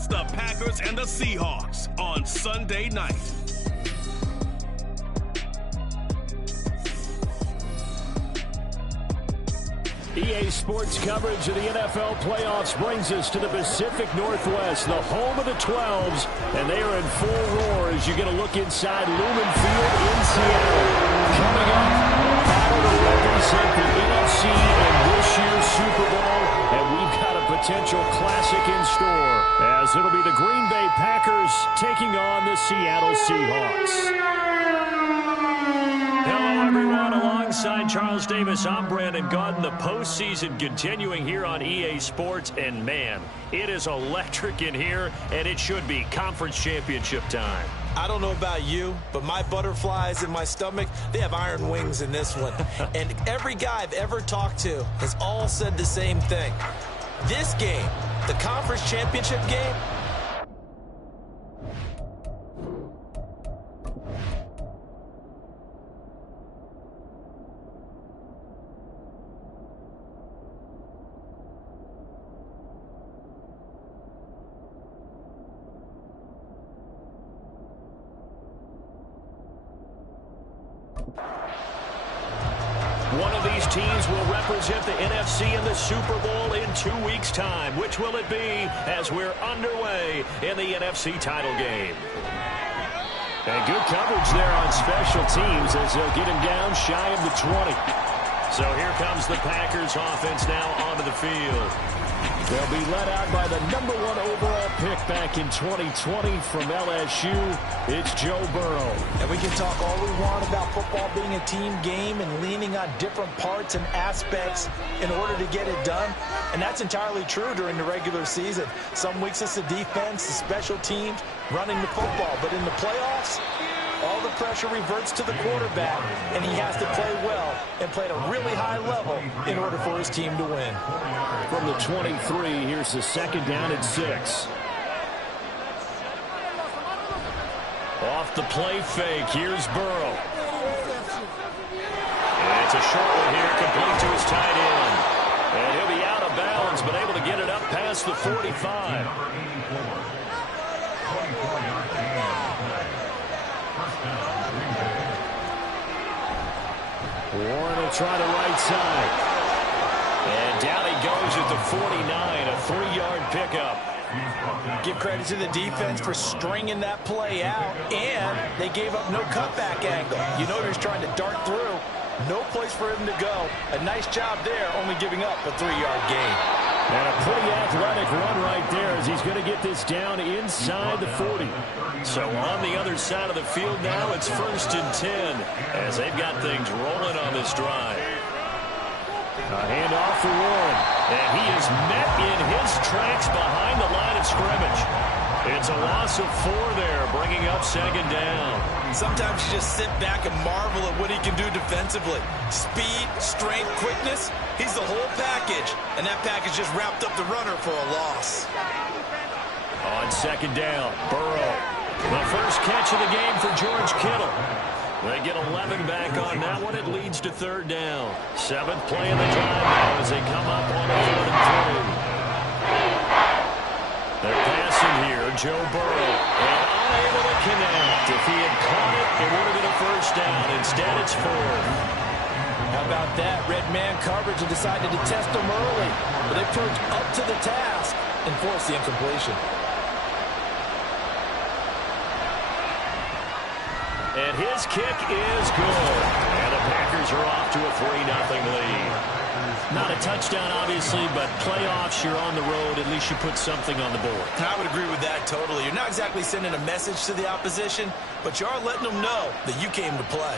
It's the Packers and the Seahawks on Sunday night. EA Sports coverage of the NFL playoffs brings us to the Pacific Northwest, the home of the 12s, and they are in full roar as you get a look inside Lumen Field in Seattle. Coming up, a battle to represent the NFC in this year's Super Bowl, and we've got a potential classic in store, as it'll be the Green Bay Packers taking on the Seattle Seahawks. Hello, everyone. Alongside Charles Davis, I'm Brandon Gaudin. The postseason continuing here on EA Sports. And, man, it is electric in here, and it should be conference championship time. I don't know about you, but my butterflies in my stomach, they have iron wings in this one. And every guy I've ever talked to has all said the same thing. This game, the conference championship game, one of these teams will represent the NFC in the Super Bowl in 2 weeks' time. Which will it be as we're underway in the NFC title game? And good coverage there on special teams as they'll get him down shy of the 20. So here comes the Packers offense now onto the field. They'll be led out by the #1 overall pick back in 2020 from LSU. It's Joe Burrow. and we can talk all we want about football being a team game and leaning on different parts and aspects in order to get it done. And that's entirely true during the regular season. Some weeks it's the defense, the special teams, running the football. But in the playoffs, all the pressure reverts to the quarterback, and he has to play well and play at a really high level in order for his team to win. From the 23, here's the second down at 6. Off the play fake, here's Burrow. And it's a short one here, complete to his tight end. And he'll be out of bounds, but able to get it up past the 45. Warren will try the right side. And down he goes at the 49, a 3-yard pickup. Give credit to the defense for stringing that play out, and they gave up no cutback angle. You know he was trying to dart through. No place for him to go. A nice job there, only giving up a 3-yard gain. And a pretty athletic run right there as he's going to get this down inside the 40. So on the other side of the field now, it's 1st and 10 as they've got things rolling on this drive. A handoff for Warren, and he is met in his tracks behind the line of scrimmage. It's a loss of 4 there, bringing up 2nd down. Sometimes you just sit back and marvel at what he can do defensively. Speed, strength, quickness, he's the whole package. And that package just wrapped up the runner for a loss. On 2nd down, Burrow. The first catch of the game for George Kittle. They get 11 back on that one. It leads to 3rd down. 7th play of the drive now as they come up on a 3rd and 3. They're passing here, Joe Burrow, and unable to connect. If he had caught it, it would have been a 1st down. Instead, it's 4th. How about that? Red man coverage and decided to test him early. But they proved up to the task and forced the incompletion. And his kick is good. And the Packers are off to a 3-0 lead. Not a touchdown, obviously, but playoffs, you're on the road. At least you put something on the board. I would agree with that totally. You're not exactly sending a message to the opposition, but you are letting them know that you came to play.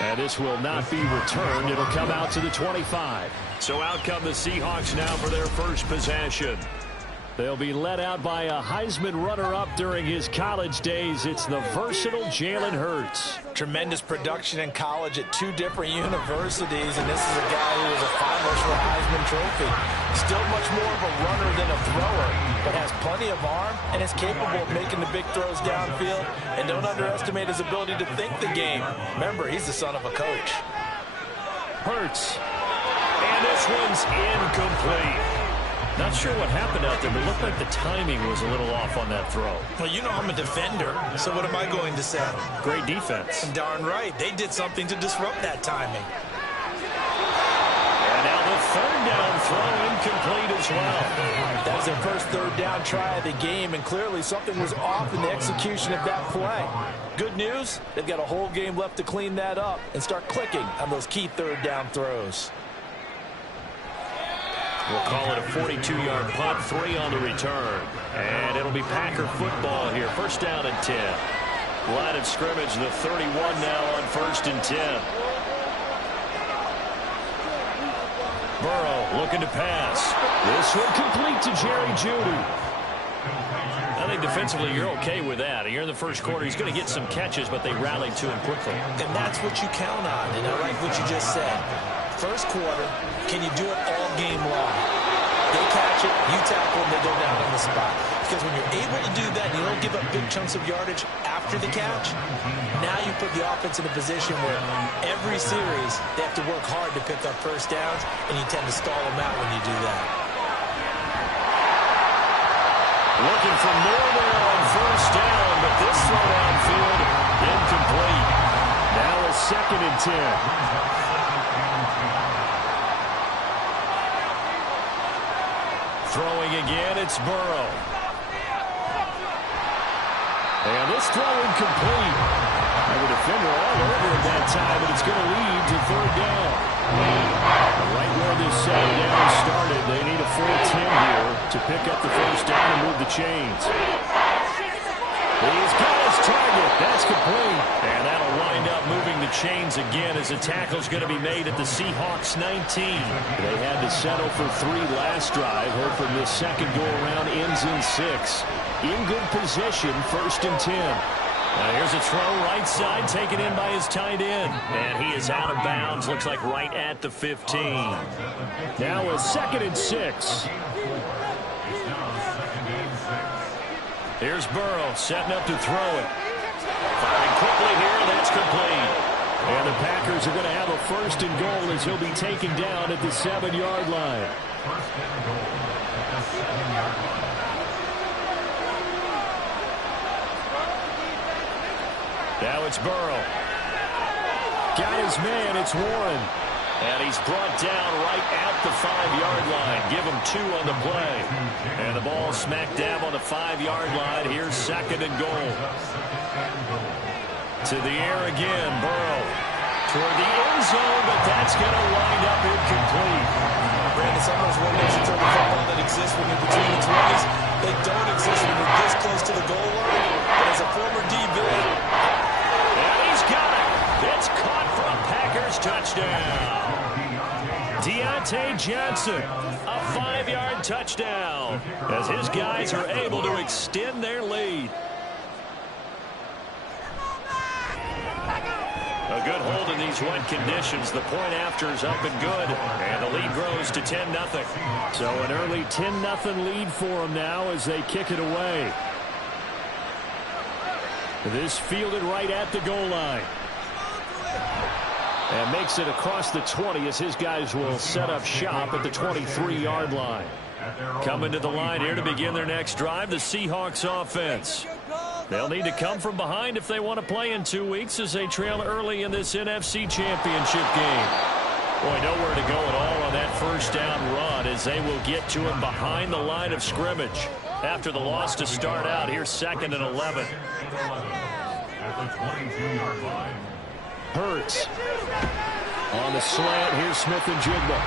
And this will not be returned. It'll come out to the 25. So out come the Seahawks now for their first possession. They'll be led out by a Heisman runner-up during his college days. It's the versatile Jalen Hurts. Tremendous production in college at 2 different universities, and this is a guy who was a finalist for a Heisman Trophy. Still much more of a runner than a thrower, but has plenty of arm and is capable of making the big throws downfield. And don't underestimate his ability to think the game. Remember, he's the son of a coach. Hurts. And this one's incomplete. Not sure what happened out there, but it looked like the timing was a little off on that throw. Well, you know I'm a defender, so what am I going to say? Great defense. Darn right. They did something to disrupt that timing. And now the third down throw incomplete as well. That was their first third down try of the game, and clearly something was off in the execution of that play. Good news, they've got a whole game left to clean that up and start clicking on those key third down throws. We'll call it a 42-yard punt, 3 on the return. And it'll be Packer football here. First down and 10. Line of scrimmage, the 31 now on 1st and 10. Burrow looking to pass. This one complete to Jerry Jeudy. I think defensively you're okay with that. Here in the first quarter, he's going to get some catches, but they rallied to him quickly. And that's what you count on, and I like what you just said. First quarter, can you do it all game long? They catch it, you tackle them, they go down on the spot. Because when you're able to do that and you don't give up big chunks of yardage after the catch, now you put the offense in a position where every series they have to work hard to pick up first downs, and you tend to stall them out when you do that. Looking for more there on first down, but this throw downfield incomplete. Now a 2nd and 10. Throwing again, it's Burrow. And this throw incomplete. And the defender all over at that time, but it's going to lead to 3rd down. Right where this down started, they need a full 10 here to pick up the first down and move the chains. He's got his target. That's complete. And that'll wind up moving the chains again as the tackle's going to be made at the Seahawks 19. They had to settle for 3 last drive, hoping this second go-around ends in 6. In good position, 1st and 10. Now here's a throw right side, taken in by his tight end. And he is out of bounds, looks like right at the 15. Now a 2nd and 6. Here's Burrow setting up to throw it. Firing quickly here, and that's complete. And the Packers are going to have a 1st and goal as he'll be taken down at the 7-yard line. Now it's Burrow. Got his man, it's Warren. And he's brought down right at the 5-yard line. Give him 2 on the play. And the ball smack dab on the 5-yard line. Here's 2nd and goal. To the air again, Burrow. Toward the end zone, but that's going to wind up incomplete. Brandon, some of those windows in football that exist when you're between the 20s, they don't exist when you're this close to the goal line. But as a former DB, and he's got it. It's caught for a Packers touchdown. Deontay Johnson, a 5-yard touchdown, as his guys are able to extend their lead. A good hold in these wet conditions. The point after is up and good, and the lead grows to 10-0. So an early 10-0 lead for them now as they kick it away. This fielded right at the goal line. And makes it across the 20 as his guys will set up shop at the 23-yard line. Coming to the line here to begin their next drive, the Seahawks offense. They'll need to come from behind if they want to play in 2 weeks as they trail early in this NFC Championship game. Boy, nowhere to go at all on that first down run as they will get to him behind the line of scrimmage. After the loss to start out, here's 2nd and 11. At the 22-yard line. Hurts. On the slant, here's Smith and Jigba.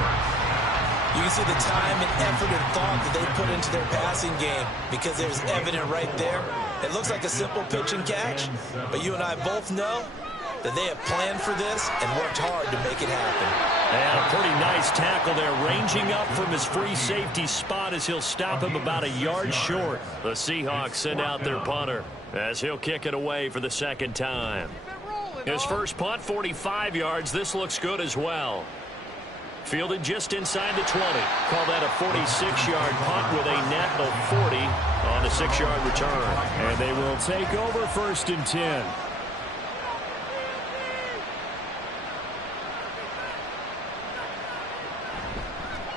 you can see the time and effort and thought that they put into their passing game because it was evident right there. It looks like a simple pitch and catch, but you and I both know that they have planned for this and worked hard to make it happen. And a pretty nice tackle there, ranging up from his free safety spot as he'll stop him about a yard short. The Seahawks send out their punter as he'll kick it away for the second time. His first punt, 45 yards. This looks good as well. Fielded just inside the 20. Call that a 46-yard punt with a net of 40 on the 6-yard return. And they will take over 1st and 10.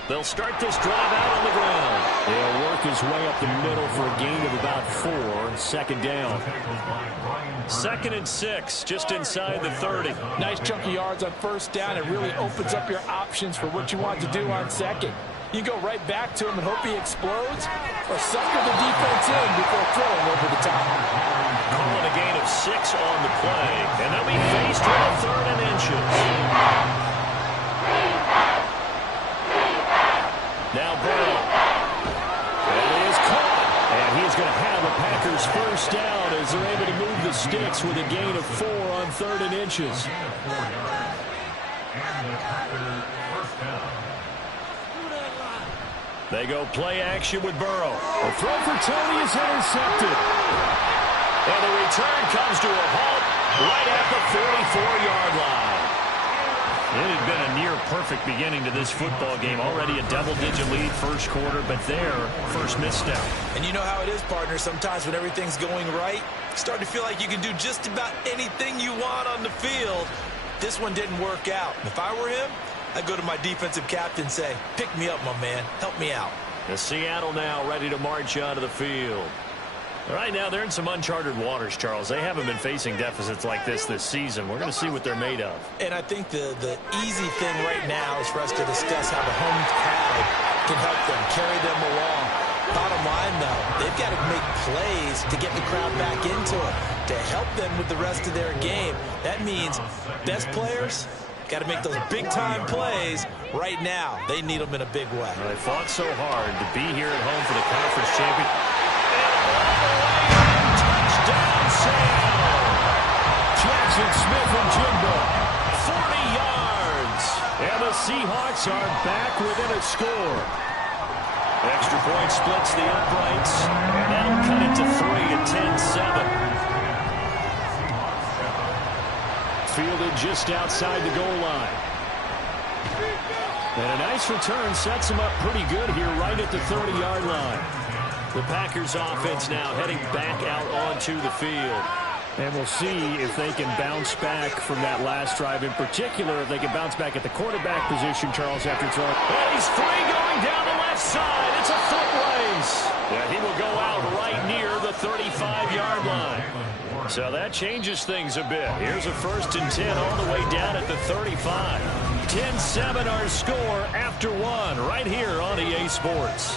They'll start this drive out on the ground. He'll work his way up the middle for a gain of about 4. Second down. 2nd and 6, just inside the 30. Nice chunk of yards on first down. It really opens up your options for what you want to do on second. You go right back to him and hope he explodes, or sucker the defense in before throwing over the top. Calling a gain of 6 on the play, and they'll be faced with a 3rd and inches. Now Burrow. That is caught. And he's going to have a Packers first down as they're able to move the sticks with a gain of 4 on 3rd and inches. They go play action with Burrow. The throw for Tony is intercepted. And the return comes to a halt right at the 44-yard line. It had been a near-perfect beginning to this football game. Already a double-digit lead first quarter, but their first misstep. And you know how it is, partner. Sometimes when everything's going right, you start to feel like you can do just about anything you want on the field. This one didn't work out. If I were him, I'd go to my defensive captain and say, pick me up, my man. Help me out. The Seattle now ready to march onto the field. Right now, they're in some uncharted waters, Charles. They haven't been facing deficits like this season. We're going to see what they're made of. And I think the easy thing right now is for us to discuss how the home crowd can help them, carry them along. Bottom line, though, they've got to make plays to get the crowd back into it, to help them with the rest of their game. That means best players got to make those big-time plays right now. They need them in a big way. They fought so hard to be here at home for the conference championship. Touchdown, Seattle! Jackson Smith and Jigba. 40 yards. And the Seahawks are back within a score. Extra point splits the uprights. And that'll cut it to 3 at 10-7. Fielded just outside the goal line. And a nice return sets him up pretty good here right at the 30-yard line. The Packers offense now heading back out onto the field. And we'll see if they can bounce back from that last drive. In particular, if they can bounce back at the quarterback position, Charles, after throwing. And he's free going down the left side. It's a foot race. Yeah, he will go out right near the 35-yard line. So that changes things a bit. Here's a 1st and 10 all the way down at the 35. 10-7 our score after 1 right here on EA Sports.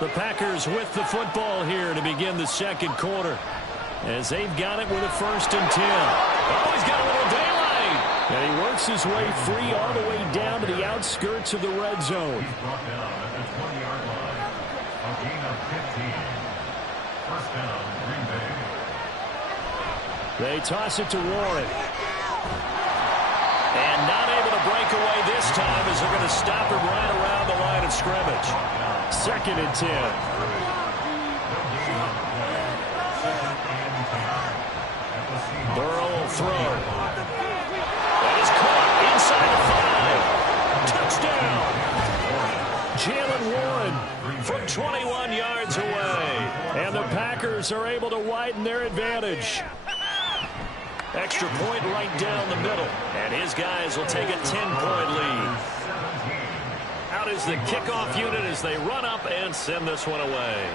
The Packers with the football here to begin the second quarter, as they've got it with a 1st and 10. Oh, he's got a little daylight. And he works his way free all the way down to the outskirts of the red zone. Brought down at the 20-yard line. A gain of 15. First down, Green Bay. They toss it to Warren. And not able to break away this time as they're going to stop him right around the line of scrimmage. 2nd and 10. Burrow will throw. That is caught inside the 5. Touchdown. Jalen Warren from 21 yards away. And the Packers are able to widen their advantage. Extra point right down the middle. And his guys will take a 10-point lead. Out is the kickoff unit as they run up and send this one away.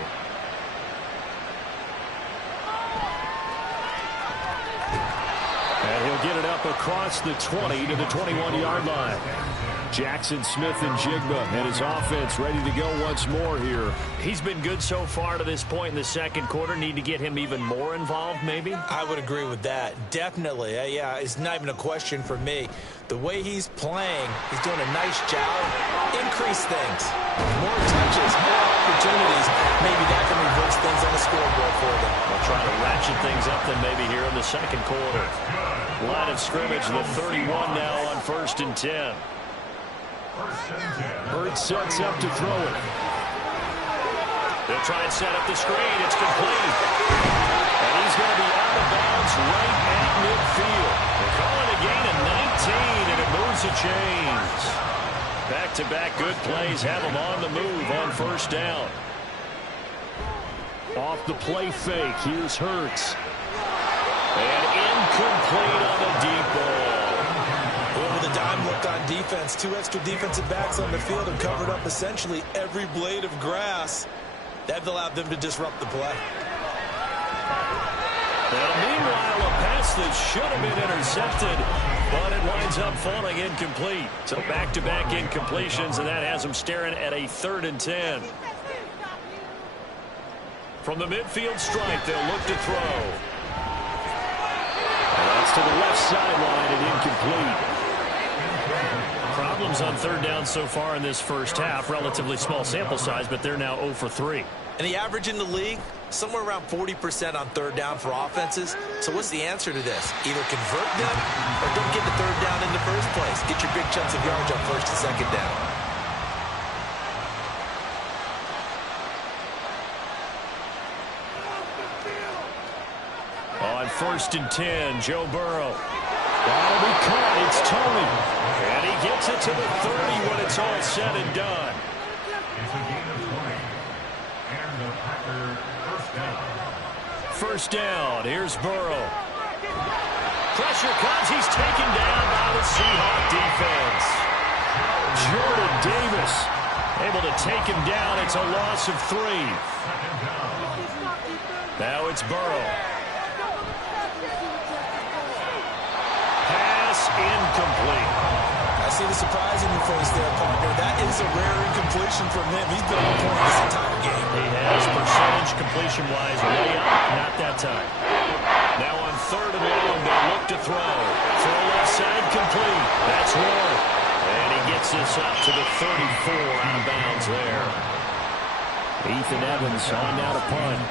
And he'll get it up across the 20 to the 21-yard line. Jackson Smith and Jigba and his offense ready to go once more here. He's been good so far to this point in the second quarter. Need to get him even more involved, maybe? I would agree with that. Definitely. Yeah, it's not even a question for me. The way he's playing, he's doing a nice job. Increase things. More touches, more opportunities. Maybe that can reverse things on the scoreboard for them. They'll try to ratchet things up then maybe here in the second quarter. Line of scrimmage, the 31 now on 1st and 10. Hurts sets up to throw it. They'll try and set up the screen. It's complete. And he's going to be out of bounds right at midfield. They're calling a gain of 19, and it moves the chains. Back-to-back good plays have them on the move on 1st down. Off the play fake, here's Hurts. And incomplete on the deep ball. Well, with a dime look on defense, defense. 2 extra defensive backs on the field and covered up essentially every blade of grass. That allowed them to disrupt the play. Now, meanwhile, a pass that should have been intercepted, but it winds up falling incomplete. So back-to-back incompletions, and that has them staring at a 3rd and 10. From the midfield stripe, they'll look to throw. And that's to the left sideline and incomplete. Problems on 3rd down so far in this first half. Relatively small sample size, but they're now 0 for 3. And the average in the league, somewhere around 40% on 3rd down for offenses. So what's the answer to this? Either convert them or don't get the 3rd down in the first place. Get your big chunks of yards on 1st and 2nd down. On 1st and 10, Joe Burrow. That'll be caught. It's Tony. And he gets it to the 30 when it's all said and done. It's a gain of 20. And the Packer first down. First down. Here's Burrow. Pressure comes. He's taken down by the Seahawk defense. Jordan Davis able to take him down. It's a loss of 3. Now it's Burrow. Incomplete. I see the surprise in your face there, partner. That is a rare incompletion from him. He's been on point this entire game. He has percentage completion-wise way up. Not that time. Now on 3rd and long, they look to throw. Throw left side complete. That's one. And he gets this up to the 34 out of bounds there. Ethan Evans on now to punt.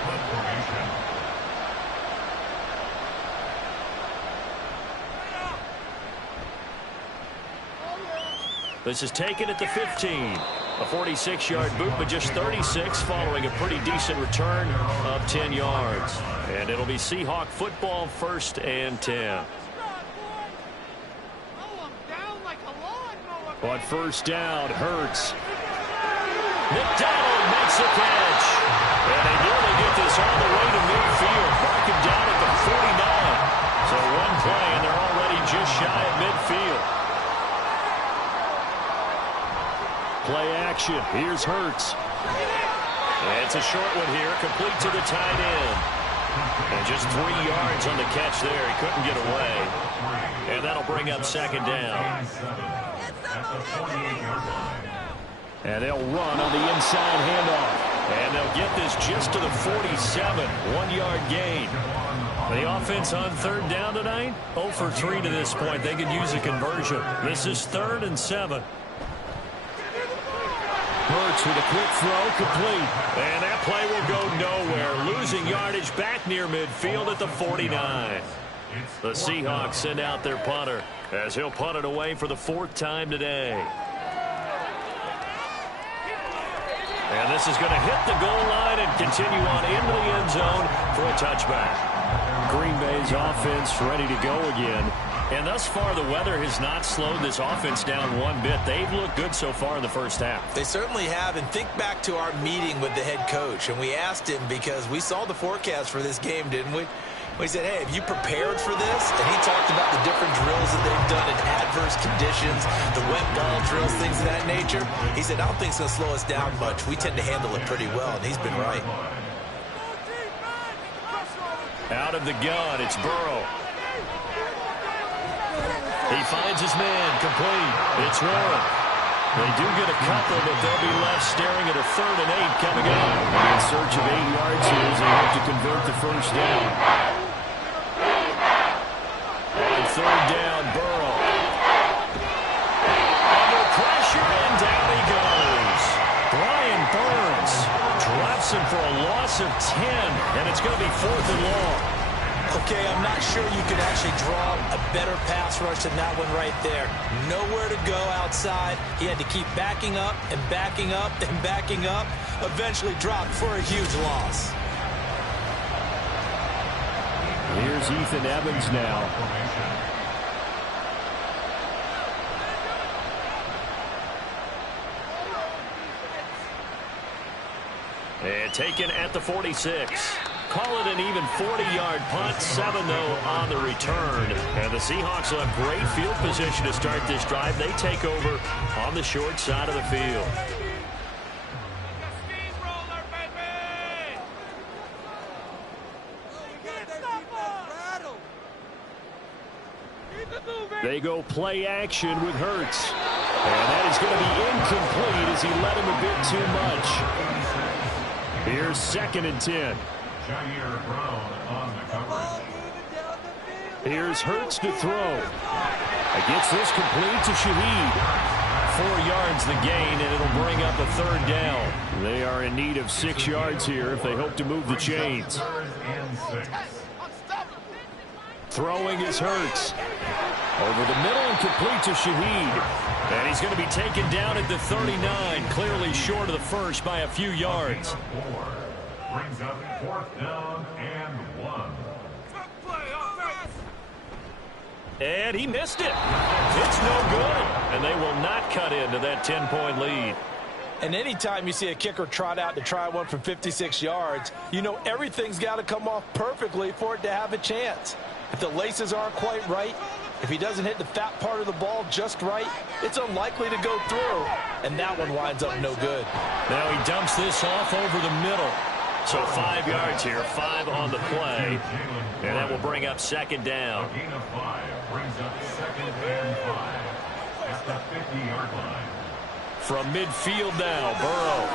This is taken at the 15. A 46-yard boot, but just 36 following a pretty decent return of 10 yards. And it'll be Seahawk football, 1st and 10. On 1st down, Hurts. McDonald makes a catch. And they nearly get this all the way to midfield. Mark him down at the 49. So one play, and they're already just shy of midfield. Play action. Here's Hurts. And it's a short one here, complete to the tight end. And just 3 yards on the catch there. He couldn't get away. And that'll bring up 2nd down. And they'll run on the inside handoff. And they'll get this just to the 47. 1-yard gain. The offense on 3rd down tonight, 0 for 3 to this point. They could use a conversion. This is 3rd and 7. Hurts with a quick throw, complete. And that play will go nowhere. Losing yardage back near midfield at the 49. The Seahawks send out their punter as he'll punt it away for the 4th time today. And this is going to hit the goal line and continue on into the end zone for a touchback. Green Bay's offense ready to go again. And thus far, the weather has not slowed this offense down one bit. They've looked good so far in the first half. They certainly have. And think back to our meeting with the head coach. And we asked him because we saw the forecast for this game, didn't we? We said, hey, have you prepared for this? And he talked about the different drills that they've done in adverse conditions, the wet ball drills, things of that nature. He said, I don't think it's going to slow us down much. We tend to handle it pretty well, and he's been right. Out of the gun, it's Burrow. He finds his man, complete. It's Warren. They do get a couple, but they'll be left staring at a 3rd and 8 coming up. In search of 8 yards here as they hope to convert the 1st down. On 3rd down, Burrow. Under pressure, and down he goes. Brian Burns drops him for a loss of 10, and it's going to be 4th and long. Okay, I'm not sure you could actually draw a better pass rush than that one right there. Nowhere to go outside. He had to keep backing up and backing up and backing up. Eventually dropped for a huge loss. Here's Ethan Evans now. And taken at the 46. call it an even 40-yard punt, 7 though on the return. And the Seahawks will have great field position to start this drive. They take over on the short side of the field. They go play action with Hurts. And that is going to be incomplete as he led him a bit too much. Here's 2nd and 10. Here's Hurts to throw. Gets this complete to Shaheed. 4 yards the gain, and it'll bring up a 3rd down. They are in need of 6 yards here if they hope to move the chains. Throwing is Hurts. Over the middle and complete to Shaheed. And he's going to be taken down at the 39, clearly short of the first by a few yards. Brings up 4th down and 1. And he missed it. It's no good. And they will not cut into that 10-point lead. And anytime you see a kicker trot out to try one from 56 yards, you know everything's got to come off perfectly for it to have a chance. If the laces aren't quite right, if he doesn't hit the fat part of the ball just right, it's unlikely to go through. And that one winds up no good. Now he dumps this off over the middle. So 5 yards here, 5 on the play. And that will bring up 2nd down. A gain of 5 brings up 2nd and 5 at the 50-yard line. From midfield now, Burrow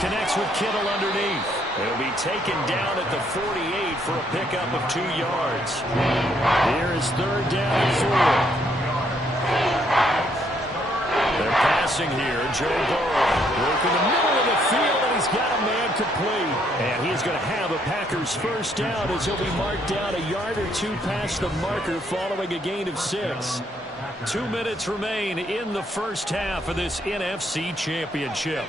connects with Kittle underneath. He'll be taken down at the 48 for a pickup of 2 yards. Here is 3rd down and 4. They're passing here. Joe Burrow working the middle of the field, and he's got a man complete. And he's going to have a Packers 1st down as he'll be marked down a yard or 2 past the marker following a gain of 6. 2 minutes remain in the first half of this NFC Championship.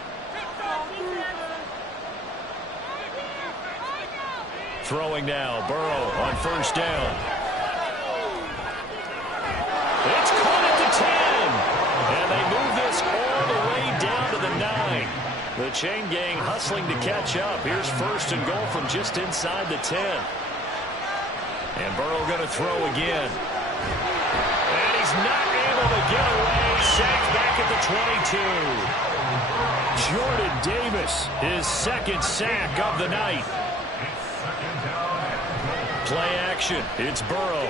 Throwing now, Burrow on 1st down. It's caught at the 10. And they move this all the way down to the 9. The chain gang hustling to catch up. Here's 1st and goal from just inside the 10. And Burrow going to throw again. And he's not able to get away. Sacked back at the 22. Jordan Davis, his 2nd sack of the night. Play action. It's Burrow.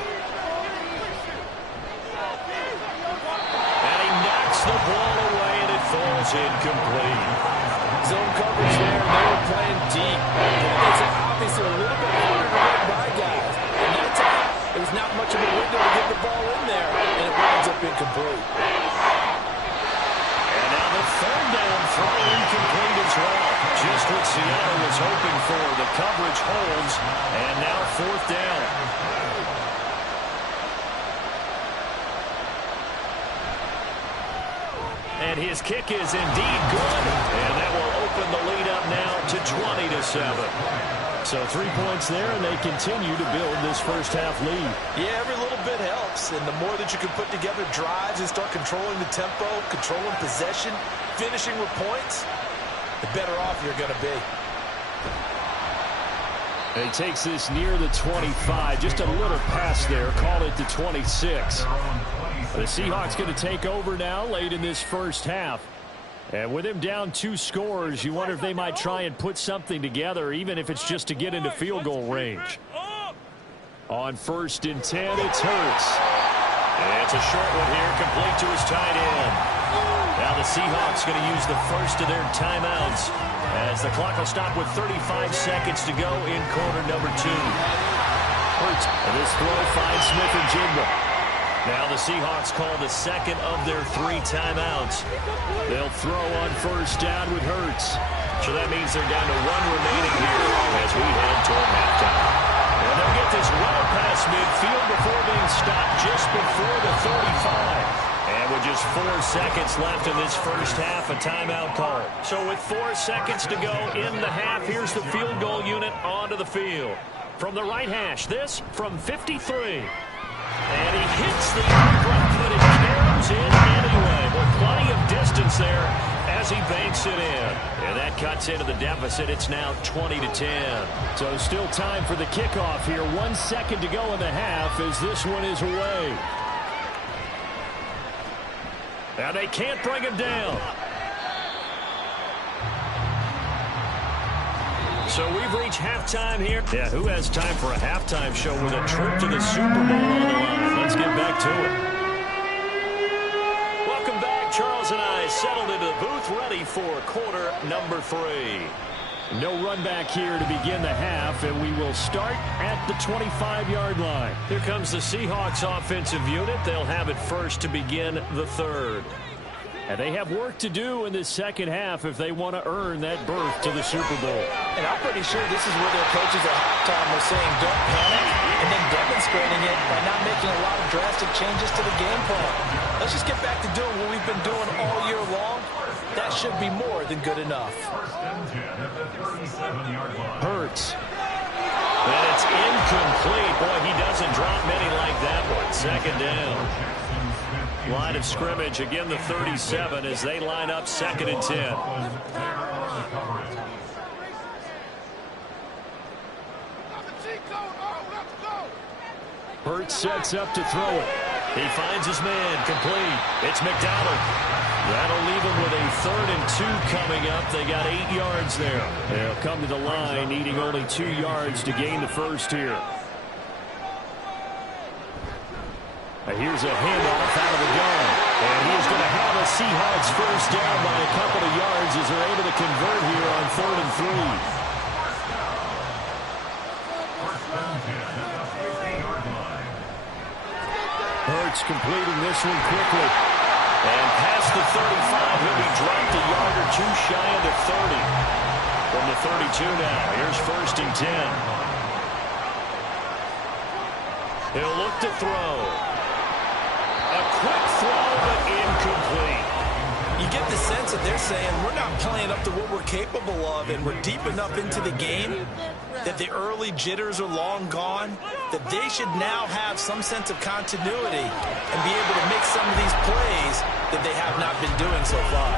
And he knocks the ball away, and it falls incomplete. Zone coverage there. They were playing deep. It's obviously a little bit harder to get by guys. And that time, there was not much of a window to get the ball in there, and it winds up incomplete. And now the 3rd down throw incomplete as well. Just what Seattle was hoping for. The coverage holds, and now 4th down. And his kick is indeed good, and that will open the lead up now to 20-7. So 3 points there, and they continue to build this first half lead. Yeah, every little bit helps, and the more that you can put together drives and start controlling the tempo, controlling possession, finishing with points, the better off you're going to be. And he takes this near the 25. Just a little pass there. Call it the 26. The Seahawks going to take over now late in this first half. And with him down 2 scores, you wonder if they might try and put something together, even if it's just to get into field goal range. On 1st and 10, it's Hurts. And it's a short one here, complete to his tight end. Now the Seahawks going to use the first of their timeouts as the clock will stop with 35 seconds to go in quarter number 2. Hurts, and this throw finds Smith and Jigba. Now the Seahawks call the 2nd of their 3 timeouts. They'll throw on 1st down with Hurts. So that means they're down to 1 remaining here as we head toward halftime. And they'll get this well past midfield before being stopped just before the 35. And with just 4 seconds left in this first half, a timeout call. So with 4 seconds to go in the half, here's the field goal unit onto the field. From the right hash, this from 53. And he hits the upright, but it carries in anyway. Well, plenty of distance there as he banks it in. And that cuts into the deficit. It's now 20-10. So still time for the kickoff here. 1 second to go in the half as this one is away. And they can't bring him down. So we've reached halftime here. Yeah, who has time for a halftime show with a trip to the Super Bowl on the line? Let's get back to it. Welcome back. Charles and I settled into the booth, ready for quarter number 3. No run back here to begin the half, and we will start at the 25-yard line. Here comes the Seahawks offensive unit. They'll have it first to begin the third. And they have work to do in this second half if they want to earn that berth to the Super Bowl. And I'm pretty sure this is where their coaches at halftime were saying don't panic, and then demonstrating it by not making a lot of drastic changes to the game plan. Let's just get back to doing what we've been doing all year long. That should be more than good enough. Hurts. And it's incomplete. Boy, he doesn't drop many like that one. Second down. Line of scrimmage, again the 37 as they line up 2nd and 10. Hurts sets up to throw it. He finds his man, complete. It's McDonald. That'll leave him with a 3rd and 2 coming up. They got 8 yards there. They'll come to the line, needing only 2 yards to gain the first here. Here's a handoff out of the gun. And he is going to have a Seahawks first down by a couple of yards as they're able to convert here on 3rd and 3. Hurts completing this one quickly. And past the 35, he'll be dropped a yard or 2 shy of the 30. From the 32 now, here's 1st and 10. He'll look to throw. A quick throw, but incomplete. You get the sense that they're saying we're not playing up to what we're capable of, and we're deep enough into the game that the early jitters are long gone, that they should now have some sense of continuity and be able to make some of these plays that they have not been doing so far.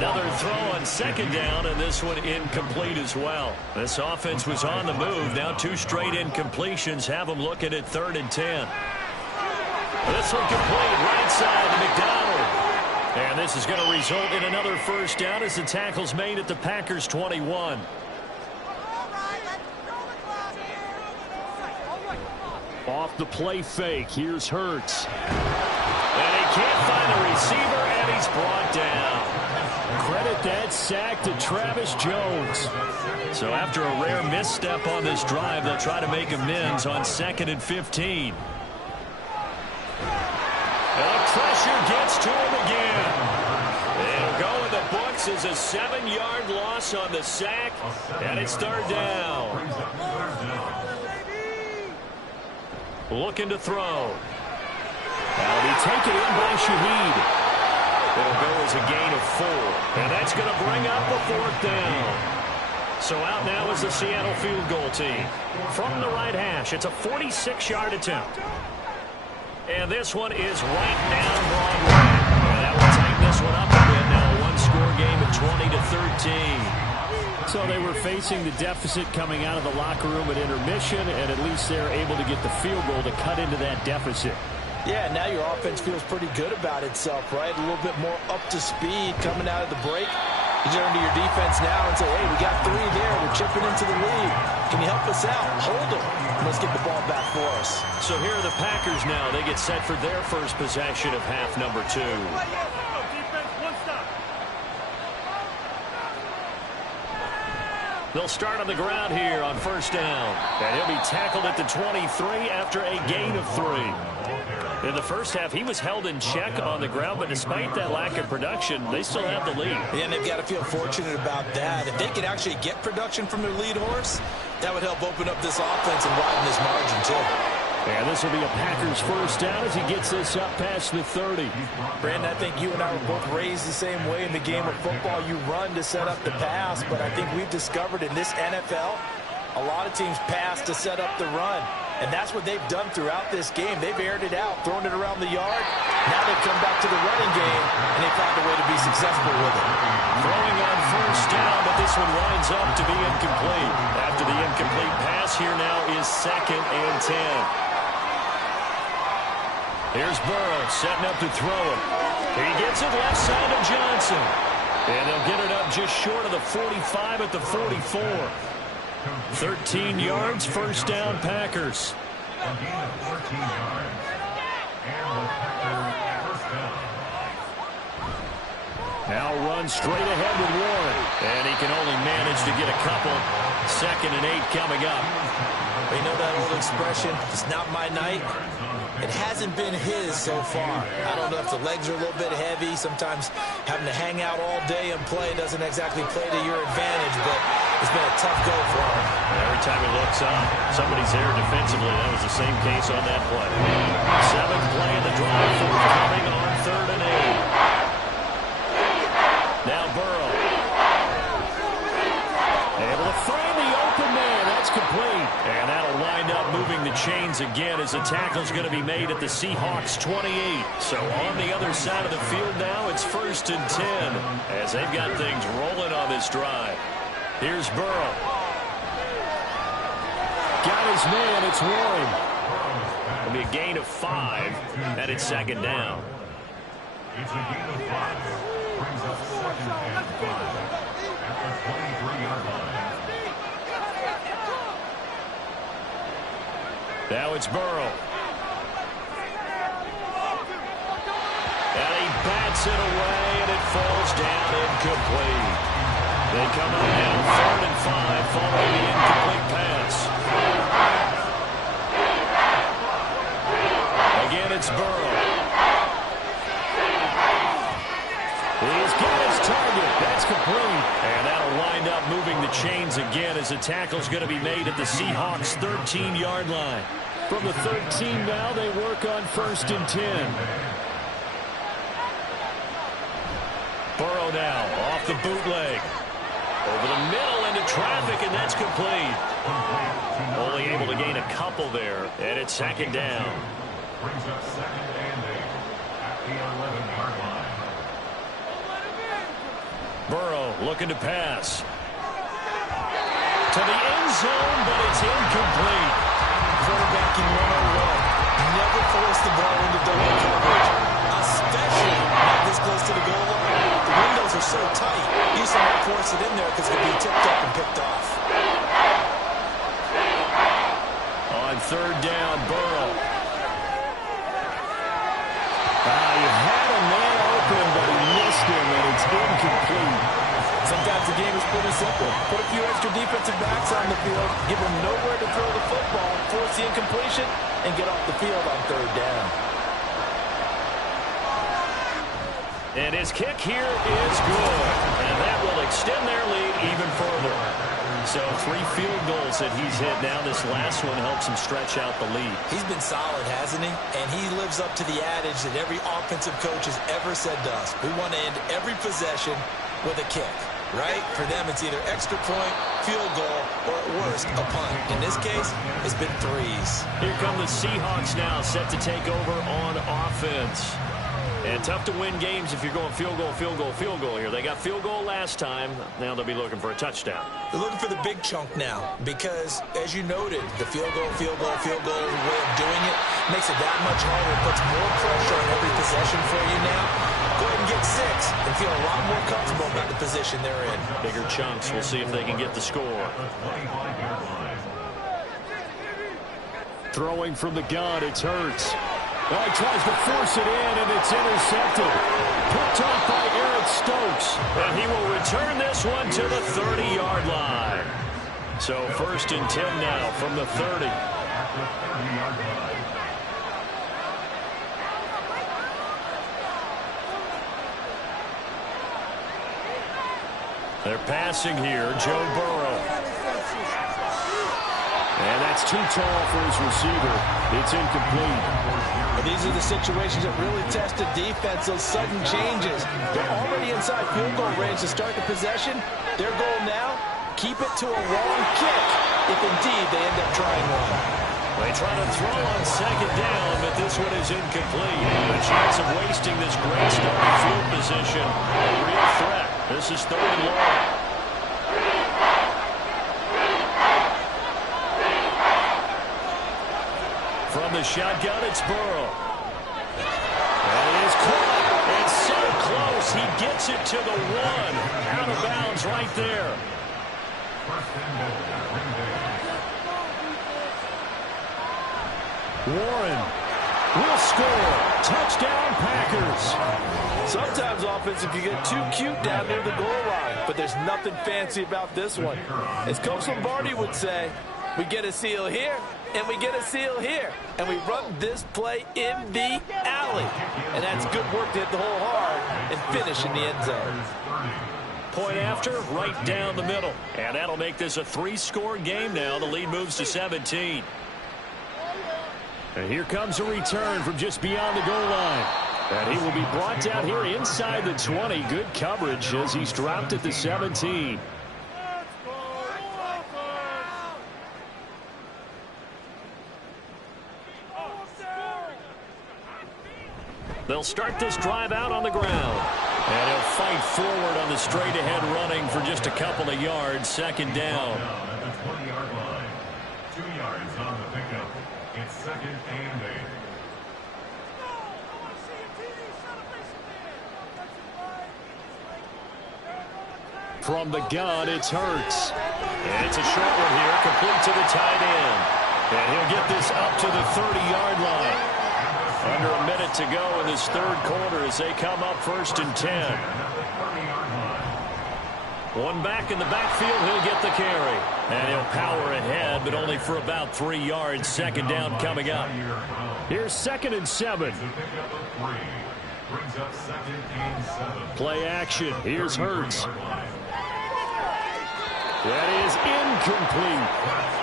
Another throw on 2nd down, and this one incomplete as well. This offense was on the move. Now 2 straight incompletions have them looking at 3rd and 10. This one complete, right side to McDonald. And this is going to result in another first down as the tackle's made at the Packers' 21. Off the play fake, here's Hurts. And he can't find the receiver, and he's brought down. Credit that sack to Travis Jones. So after a rare misstep on this drive, they'll try to make amends on 2nd and 15. The pressure gets to him again. It'll go in the books as a 7-yard loss on the sack, and it's 3rd down. Looking to throw. That'll be taken in by Shaheed. It'll go as a gain of 4, and that's going to bring up a 4th down. So out now is the Seattle field goal team. From the right hash, it's a 46-yard attempt. And this one is right down Broadway. And that will tighten this one up a bit now. A 1-score game at 20-13. So they were facing the deficit coming out of the locker room at intermission, and at least they're able to get the field goal to cut into that deficit. Yeah, now your offense feels pretty good about itself, right? A little bit more up to speed coming out of the break. You turn to your defense now and say, hey, we got 3 there. We're chipping into the lead. Can you help us out? Hold them. Let's get the ball back for us. So here are the Packers now. They get set for their first possession of half number 2. They'll start on the ground here on 1st down. And he'll be tackled at the 23 after a gain of 3. In the first half, he was held in check on the ground, but despite that lack of production, they still have the lead. Yeah, and they've got to feel fortunate about that. If they could actually get production from their lead horse, that would help open up this offense and widen this margin, too. And this will be a Packers first down as he gets this up past the 30. Brandon, I think you and I were both raised the same way in the game of football. You run to set up the pass, but I think we've discovered in this NFL, a lot of teams pass to set up the run. And that's what they've done throughout this game. They've aired it out, thrown it around the yard. Now they've come back to the running game, and they found a way to be successful with it. Throwing on first down, but this one winds up to be incomplete. After the incomplete pass, here now is 2nd and 10. Here's Burrow setting up to throw it. He gets it left side of Johnson. And they'll get it up just short of the 45 at the 44. 13 yards, first down, Packers. A gain of 14 yards. And the Packers first down. Now run straight ahead with Warren. And he can only manage to get a couple. 2nd and 8 coming up. You know that old expression, it's not my night? It hasn't been his so far. I don't know if the legs are a little bit heavy. Sometimes having to hang out all day and play doesn't exactly play to your advantage, but it's been a tough go for him. Every time he looks up, somebody's there defensively. That was the same case on that play. 7th play in the drive, forthcoming on 3rd and 8. Now Burrow. Able to find the open man. That's complete. And that'll wind up moving the chains again as the tackle's going to be made at the Seahawks 28. So on the other side of the field now, it's 1st and 10 as they've got things rolling on this drive. Here's Burrow. Got his man. It's Warren. It'll be a gain of 5, and it's 2nd down. It's a gain of 5. Brings up 2nd and 5 at the 23-yard line. Now it's Burrow. And he bats it away, and it falls down incomplete. They come up now 3rd and 5 following the incomplete pass. Again, it's Burrow. He's got his target. That's complete. And that'll wind up moving the chains again as the tackle's going to be made at the Seahawks 13-yard line. From the 13 now, they work on 1st and 10. Burrow now off the bootleg. Over the middle into traffic, and that's complete. Only able to gain a couple there, and it's 2nd down. Brings up 2nd and 8 at the 11-yard line. Burrow looking to pass. To the end zone, but it's incomplete. Quarterbacking 101. Never force the ball into double coverage, especially not this close to the goal line. The windows are so tight. You just don't force it in there because it can be tipped up and picked off. On 3rd down, Burrow. You had a man open, but he missed him, and it's incomplete. Sometimes the game is pretty simple. Put a few extra defensive backs on the field, give them nowhere to throw the football, force the incompletion, and get off the field on 3rd down. And his kick here is good. And that will extend their lead even further. So 3 field goals that he's hit now. This last one helps him stretch out the lead. He's been solid, hasn't he? And he lives up to the adage that every offensive coach has ever said to us. We want to end every possession with a kick, right? For them, it's either extra point, field goal, or at worst, a punt. In this case, it's been 3s. Here come the Seahawks now, set to take over on offense. And tough to win games if you're going field goal, field goal, field goal here. They got field goal last time. Now they'll be looking for a touchdown. They're looking for the big chunk now because, as you noted, the field goal way of doing it makes it that much harder. It puts more pressure on every possession for you now. Go ahead and get 6 and feel a lot more comfortable about the position they're in. Bigger chunks. We'll see if they can get the score. Throwing from the gun, it's Hurts. Well, he tries to force it in, and it's intercepted. Picked off by Eric Stokes. And he will return this one to the 30-yard line. So 1st and 10 now from the 30. They're passing here, Joe Burrow. And that's too tall for his receiver. It's incomplete. These are the situations that really test the defense, those sudden changes. They're already inside field goal range to start the possession. Their goal now, keep it to a long kick, if indeed they end up trying one. They try to throw on second down, but this one is incomplete. The chance of wasting this great starting field position, a real threat. This is 3rd and long. From the shotgun, it's Burrow. And it is caught. It's so close. He gets it to the 1. Out of bounds right there. Warren will score. Touchdown, Packers. Sometimes offense, if you get too cute down near the goal line, but there's nothing fancy about this one. As Coach Lombardi would say, we get a seal here, and we get a seal here, and we run this play in the alley. And that's good work to hit the hole hard and finish in the end zone. Point after, right down the middle. And that'll make this a 3-score game now. The lead moves to 17. And here comes a return from just beyond the goal line. And he will be brought down here inside the 20. Good coverage as he's dropped at the 17. They'll start this drive out on the ground. And he'll fight forward on the straight-ahead running for just a couple of yards. Second down. At the 20-yard line. 2 yards on the pickup. It's 2nd and 8. From the gun, it's Hurts. And it's a short one here, complete to the tight end. And he'll get this up to the 30-yard line. Under a minute to go in this 3rd quarter as they come up 1st and 10. One back in the backfield, he'll get the carry. And he'll power ahead, but only for about 3 yards. Second down coming up. Here's 2nd and 7. Play action. Here's Hurts. That is incomplete.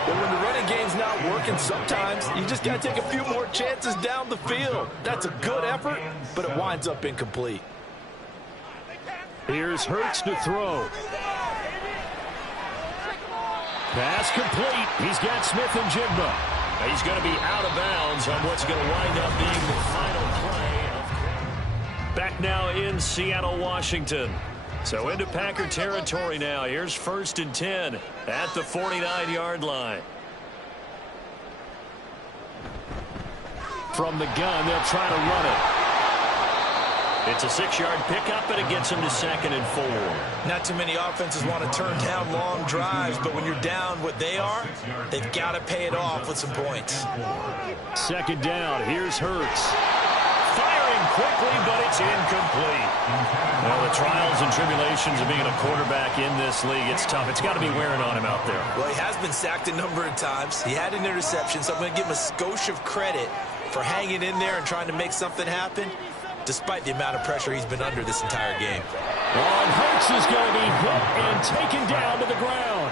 But when the running game's not working, sometimes you just got to take a few more chances down the field. That's a good effort, but it winds up incomplete. Here's Hurts to throw. Pass complete. He's got Smith and Jigba. He's going to be out of bounds on what's going to wind up being the final play. Back now in Seattle, Washington. So into Packer territory now. Here's 1st and 10 at the 49-yard line. From the gun, they'll try to run it. It's a 6-yard pickup, and it gets them to 2nd and 4. Not too many offenses want to turn down long drives, but when you're down what they are, they've got to pay it off with some points. 2nd down. Here's Hurts. Firing quickly, but it's incomplete. Well, the trials and tribulations of being a quarterback in this league, it's tough. It's got to be wearing on him out there. Well, he has been sacked a number of times. He had an interception, so I'm going to give him a skosh of credit for hanging in there and trying to make something happen, despite the amount of pressure he's been under this entire game. And Hurts is going to be hit and taken down to the ground.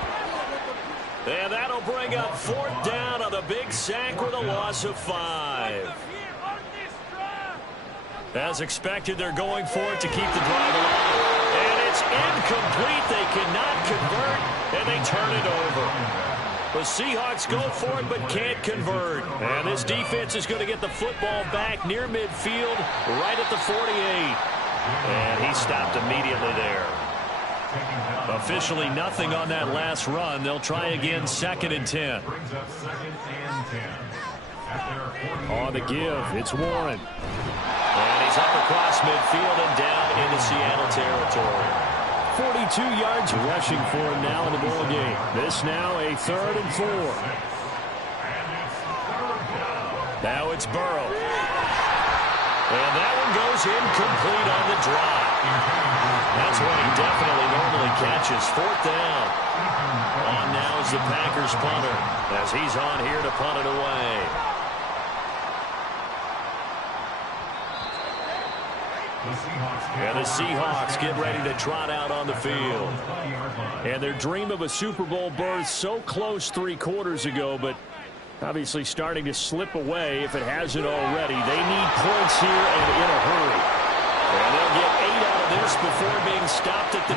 And that'll bring up 4th down on the big sack with a loss of 5. As expected, they're going for it to keep the drive alive. And it's incomplete. They cannot convert, and they turn it over. The Seahawks go for it, but can't convert. And this defense is going to get the football back near midfield, right at the 48. And he stopped immediately there. Officially nothing on that last run. They'll try again, 2nd and 10. On the give, it's Warren. And he's up across midfield and down into Seattle territory. 42 yards rushing for him now in the ball game. This now a 3rd and 4. Now it's Burrow. And that one goes incomplete on the drop. That's what he definitely normally catches. 4th down. On now is the Packers punter as he's on here to punt it away. And the Seahawks get ready to trot out on the field. And their dream of a Super Bowl berth so close 3 quarters ago, but obviously starting to slip away if it hasn't already. They need points here and in a hurry. And they'll get 8 out of this before being stopped at the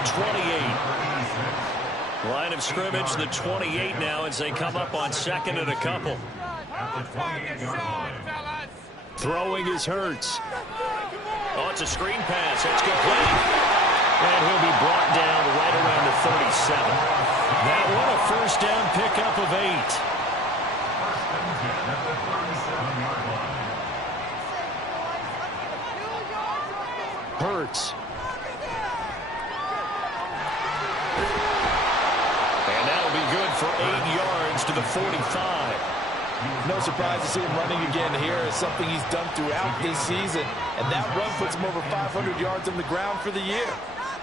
28. Line of scrimmage, the 28 now as they come up on 2nd and a couple. at the 28-yard line. Throwing is Hurts. Oh, it's a screen pass. That's complete. And he'll be brought down right around the 37. That one a first down pickup of 8. First and 10 at the 37-yard line. Hurts. And that'll be good for 8 yards to the 45. No surprise to see him running again here. It's something he's done throughout this season. And that run puts him over 500 yards on the ground for the year.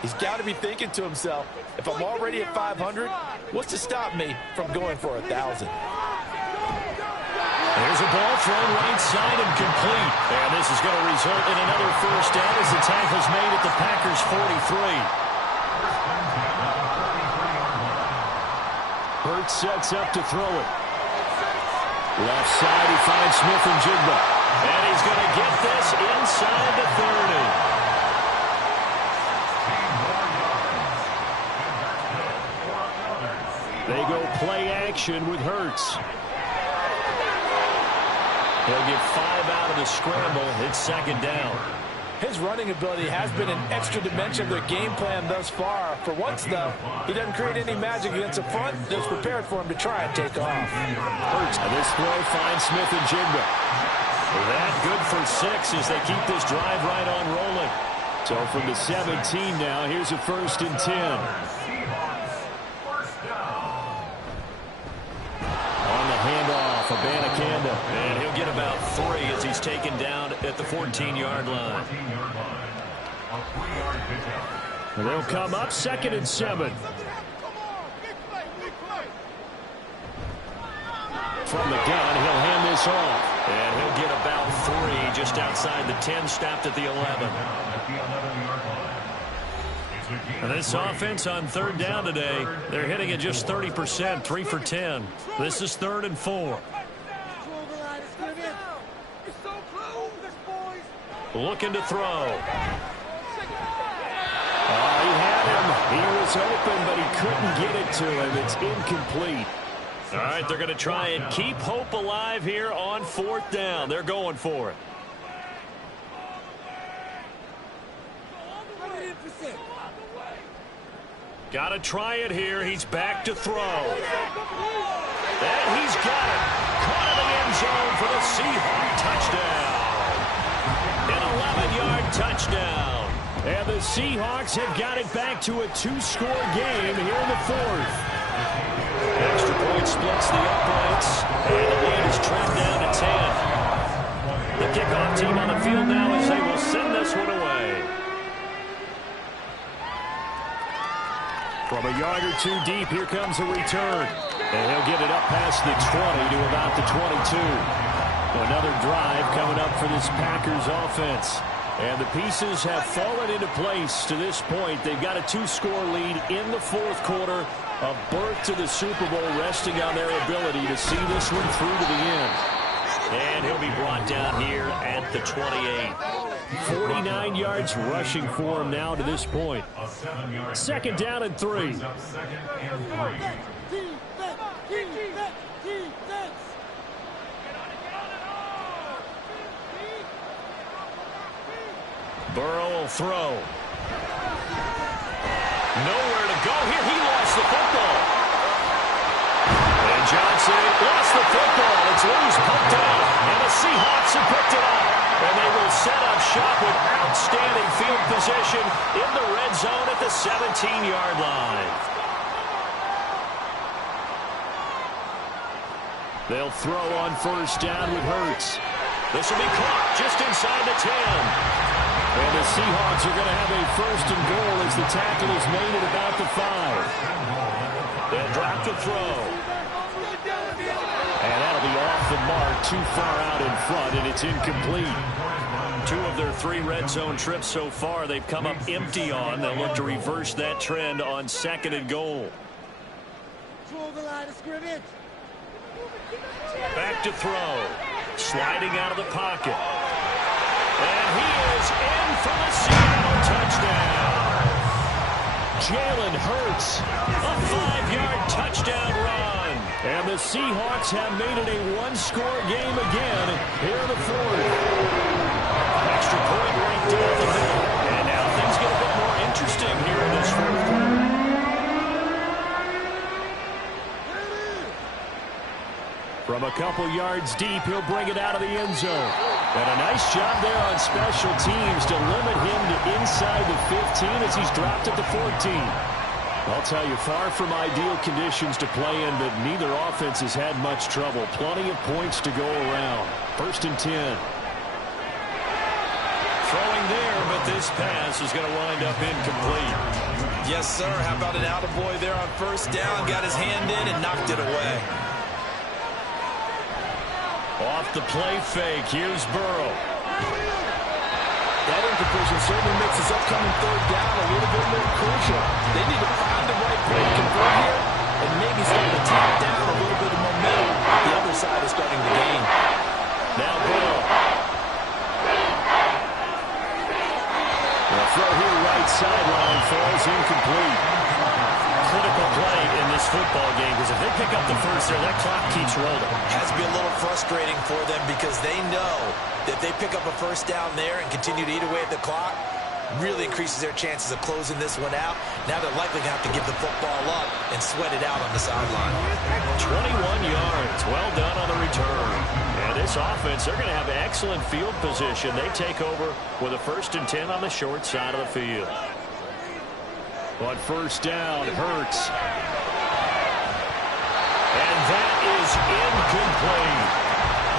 He's got to be thinking to himself, if I'm already at 500, what's to stop me from going for 1,000? There's a ball thrown right side and complete. And this is going to result in another first down as the tackle's made at the Packers' 43. Hurts sets up to throw it. Left side, he finds Smith and Jigba. And he's going to get this inside the 30. They go play action with Hurts. He'll get 5 out of the scramble. It's second down. His running ability has been an extra dimension of their game plan thus far. For once, though, he doesn't create any magic against a front that's prepared for him to try and take off. Hurts, this throw finds Smith and Jigba. That good for 6 as they keep this drive right on rolling. So from the 17 now, here's a first and 10. On the handoff, Abanikanda. And he'll get about 3 as he's taken down at the 14-yard line. They'll come up 2nd and 7. From the gun, he'll hand this off. And he'll get about 3 just outside the 10, stopped at the 11. And this offense on 3rd down today, they're hitting at just 30%, 3 for 10. This is 3rd and 4. Looking to throw. He had him. He was open, but he couldn't get it to him. It's incomplete. All right, they're going to try and keep hope alive here on 4th down. They're going for it. Got to try it here. He's back to throw. And he's got it. Caught in the end zone for the Seahawks touchdown. An 11-yard touchdown. And the Seahawks have got it back to a 2-score game here in the 4th. Extra point splits the uprights. And the lead is trimmed down to 10. The kickoff team on the field now as they will send this one away. From a yard or 2 deep, here comes a return. And he'll get it up past the 20 to about the 22. Another drive coming up for this Packers offense. And the pieces have fallen into place to this point. They've got a 2-score lead in the 4th quarter. A berth to the Super Bowl resting on their ability to see this one through to the end. And he'll be brought down here at the 28. 49 yards rushing for him now to this point. 2nd down and 3. Burrow will throw. Nowhere to go here. He lost the football. And Johnson lost the football. It's loose, pumped out. And the Seahawks have picked it up. And they will set up shop with outstanding field position in the red zone at the 17-yard line. They'll throw on 1st down with Hurts. This will be caught just inside the 10. And the Seahawks are going to have a 1st and goal as the tackle is made at about the 5. They'll drop the throw. And that'll be off the mark, too far out in front, and it's incomplete. 2 of their 3 red zone trips so far, they've come up empty on. They'll look to reverse that trend on 2nd and goal. Back to throw. Sliding out of the pocket. And he is in for the Seattle touchdown. Jalen Hurts. A 5-yard touchdown run. And the Seahawks have made it a one-score game again here in the fourth. Extra point right down the middle. And now things get a bit more interesting here in this fourth quarter. From a couple yards deep, he'll bring it out of the end zone. And a nice job there on special teams to limit him to inside the 15 as he's dropped at the 14. I'll tell you, far from ideal conditions to play in, but neither offense has had much trouble. Plenty of points to go around. 1st and 10. Throwing there, but this pass is going to wind up incomplete. Yes, sir. How about an attaboy there on 1st down? Got his hand in and knocked it away. Off the play fake, here's Burrow. That incompletion certainly makes this upcoming 3rd down a little bit more crucial. They need to find the right play to convert here and maybe start to tap down a little bit of momentum. The other side is starting to gain. Now Burrow. The throw here right sideline falls incomplete. Critical play in this football game because if they pick up the first there, that clock keeps rolling. Has to be a little frustrating for them because they know that they pick up a 1st down there and continue to eat away at the clock, really increases their chances of closing this one out. Now they're likely going to have to give the football up and sweat it out on the sideline. 21 yards. Well done on the return. And this offense, they're going to have excellent field position. They take over with a 1st and 10 on the short side of the field. On 1st down, Hurts. And that is incomplete.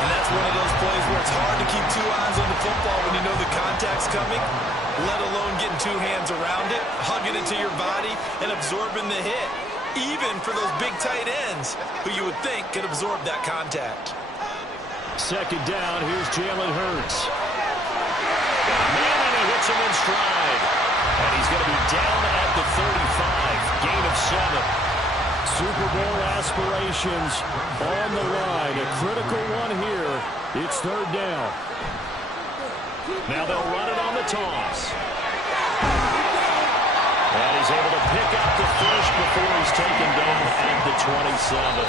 And that's one of those plays where it's hard to keep 2 eyes on the football when you know the contact's coming, let alone getting 2 hands around it, hugging it to your body, and absorbing the hit. Even for those big tight ends who you would think could absorb that contact. 2nd down, here's Jalen Hurts. Man, and he hits him in stride. And he's going to be down at the 35. Gain of 7. Super Bowl aspirations on the line. A critical one here. It's 3rd down. Now they'll run it on the toss. And he's able to pick up the first before he's taken down at the 27.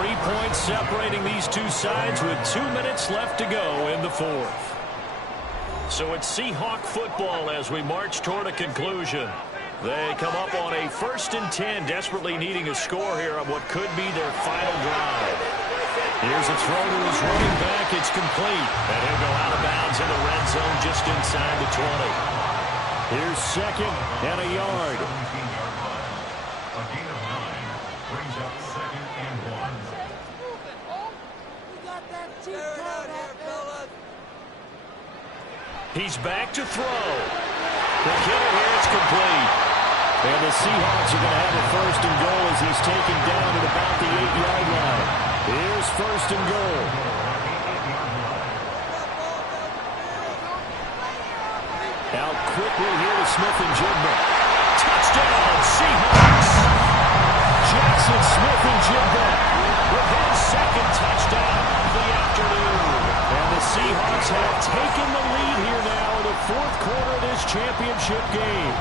3 points separating these two sides with 2 minutes left to go in the fourth. So it's Seahawk football as we march toward a conclusion. They come up on a 1st and 10, desperately needing a score here on what could be their final drive. Here's a throw to his running back. It's complete. And he'll go out of bounds in the red zone just inside the 20. Here's 2nd and a yard. A gain of 9 brings up 2nd and 1. He's back to throw. The kicker here, it's complete. And the Seahawks are going to have a 1st and goal as he's taken down at about the 8-yard line. Here's 1st and goal. Out quickly here to Smith-Njigba. Touchdown, Seahawks. Jackson Smith-Njigba with his 2nd touchdown of the afternoon. And the Seahawks have taken the lead here now in the 4th quarter of this championship game.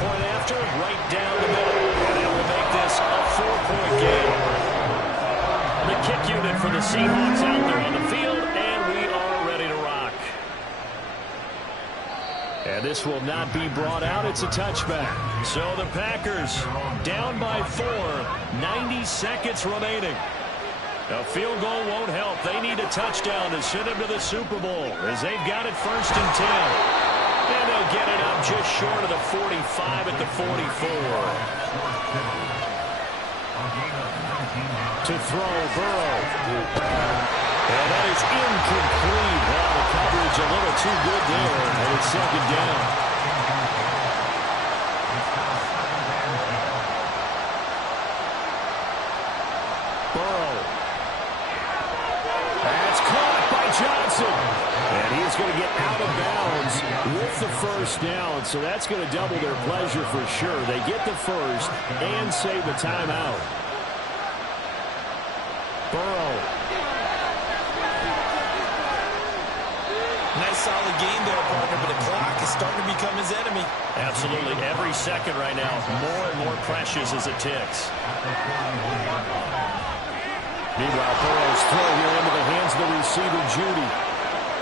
Point after, right down the middle. And that will make this a 4-point game. The kick unit for the Seahawks out there on the field, and we are ready to rock. And this will not be brought out. It's a touchback. So the Packers down by 4, 90 seconds remaining. A field goal won't help. They need a touchdown to send them to the Super Bowl as they've got it 1st and 10. And they'll get it up just short of the 45 at the 44. To throw, Burrow. And that is incomplete. Well, the coverage a little too good there. And it's 2nd down. Burrow. That's caught by Johnson. And he's going to get out of bounds with the 1st down. So that's going to double their pleasure for sure. They get the 1st and save the timeout. Burrow. Nice solid game there, partner, but the clock is starting to become his enemy. Absolutely. Every second right now, more and more precious as it ticks. Meanwhile, Burrow's throw here into the hands of the receiver, Judy.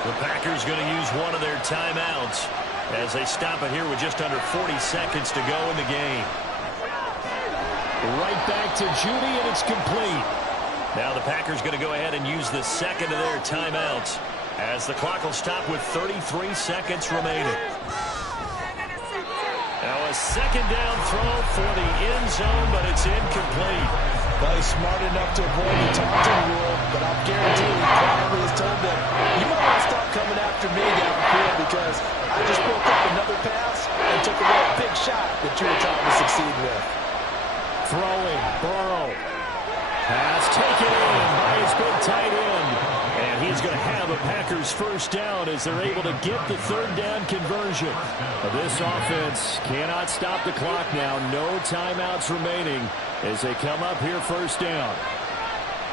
The Packers going to use one of their timeouts as they stop it here with just under 40 seconds to go in the game. Right back to Judy, and it's complete. Now the Packers going to go ahead and use the second of their timeouts as the clock will stop with 33 seconds remaining. Now a second down throw for the end zone, but it's incomplete. Well, he's smart enough to avoid the taunting rule, but I'll guarantee he probably has told them, you might want to stop coming after me downfield because I just broke up another pass and took away a big shot that you were trying to succeed with. Throwing, Burrow. Pass taken in by his big tight end. And he's going to have a Packers first down as they're able to get the third down conversion. This offense cannot stop the clock now. No timeouts remaining as they come up here first down.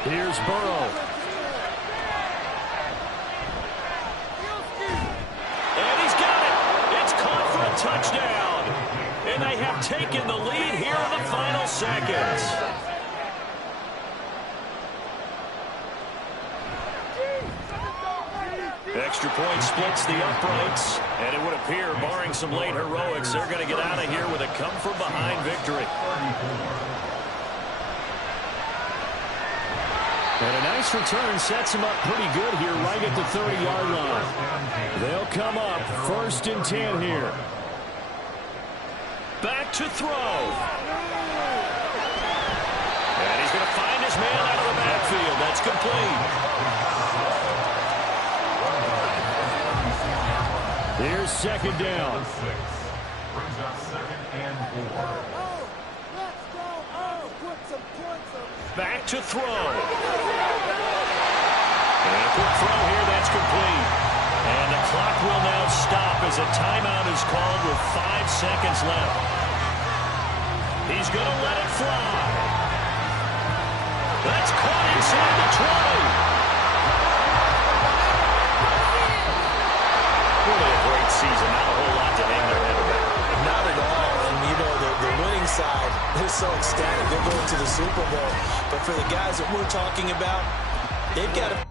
Here's Burrow. And he's got it. It's caught for a touchdown. And they have taken the lead here in the final seconds. Extra point splits the uprights, and it would appear, barring some late heroics, they're going to get out of here with a come-from-behind victory. And a nice return sets him up pretty good here right at the 30-yard line. They'll come up first and 10 here. Back to throw. And he's going to find his man out of the backfield. That's complete. Here's second down. Brings up 2nd and 4. Back to throw. And a quick throw here, that's complete. And the clock will now stop as a timeout is called with 5 seconds left. He's going to let it fly. That's caught inside the 20. Really a great season. Not a whole lot to hang their head about. Not at all. And, you know, the winning side, they're so ecstatic. They're going to the Super Bowl. But for the guys that we're talking about, they've got to